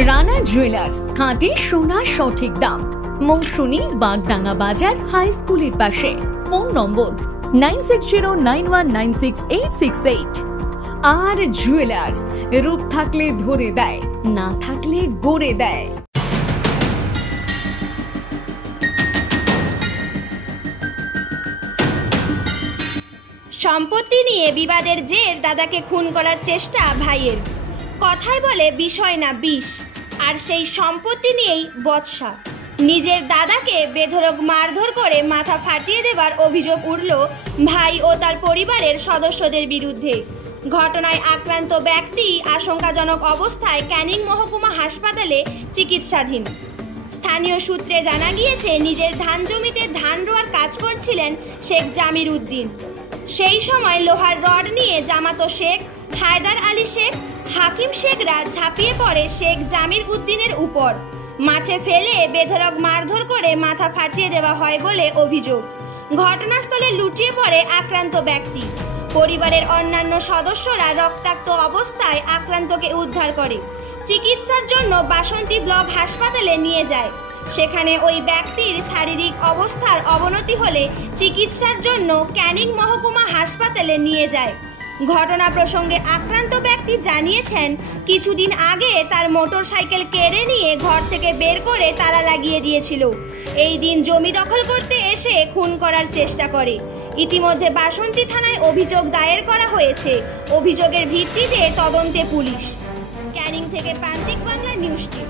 Rana jewellers, খাঁটি সোনা সঠিক দাম। মৌসুমী, বাগডাঙ্গা বাজার, হাই স্কুলের পাশে। ফোন নম্বর 9609196868। আর জুয়েলার্স, রূপ থাকলে ধরে দেয়, না থাকলে গড়ে দেয়। সম্পত্তি নিয়ে বিবাদের জের দাদাকে খুন করার চেষ্টা ভাইয়ের। কথায় বলে বিষয় না বিষ, আর সেই সম্পত্তি নিয়েই বচসা। নিজের দাদাকে বেধড়ক মারধর করে মাথা ফাটিয়ে দেবার অভিযোগ উঠল ভাই ও তার পরিবারের সদস্যদের বিরুদ্ধে। ঘটনায় আক্রান্ত ব্যক্তি আশঙ্কাজনক অবস্থায় ক্যানিং মহকুমা হাসপাতালে চিকিৎসাধীন। স্থানীয় সূত্রে জানা গিয়েছে, নিজের ধান জমিতে ধান রোয়ার কাজ করছিলেন শেখ জামির উদ্দিন। সেই সময় লোহার রড নিয়ে জামাতো শেখ, হায়দার আলী শেখ, হাকিম শেখরা ঝাঁপিয়ে পড়ে শেখ জামির উদ্দিনের উপর। মাঠে ফেলে বেধড়ক মারধর করে মাথা ফাটিয়ে দেওয়া হয় বলে অভিযোগ। ঘটনাস্থলে লুটিয়ে পড়ে আক্রান্ত ব্যক্তি। পরিবারের অন্যান্য সদস্যরা রক্তাক্ত অবস্থায় আক্রান্তকে উদ্ধার করে চিকিৎসার জন্য বাসন্তী ব্লক হাসপাতালে নিয়ে যায়। সেখানে ওই ব্যক্তির শারীরিক অবস্থার অবনতি হলে চিকিৎসার জন্য ক্যানিং মহকুমা হাসপাতালে নিয়ে যায়। ঘটনা প্রসঙ্গে আক্রান্ত ব্যক্তি জানিয়েছেন, কিছুদিন আগে তার মোটরসাইকেল কেড়ে নিয়ে ঘর থেকে বের করে তালা লাগিয়ে দিয়েছিল। এই দিন জমি দখল করতে এসে খুন করার চেষ্টা করে। ইতিমধ্যে বাসন্তী থানায় অভিযোগ দায়ের করা হয়েছে। অভিযোগের ভিত্তিতে তদন্তে পুলিশ। ক্যানিং থেকে প্রান্তিক বাংলা নিউজ টিম।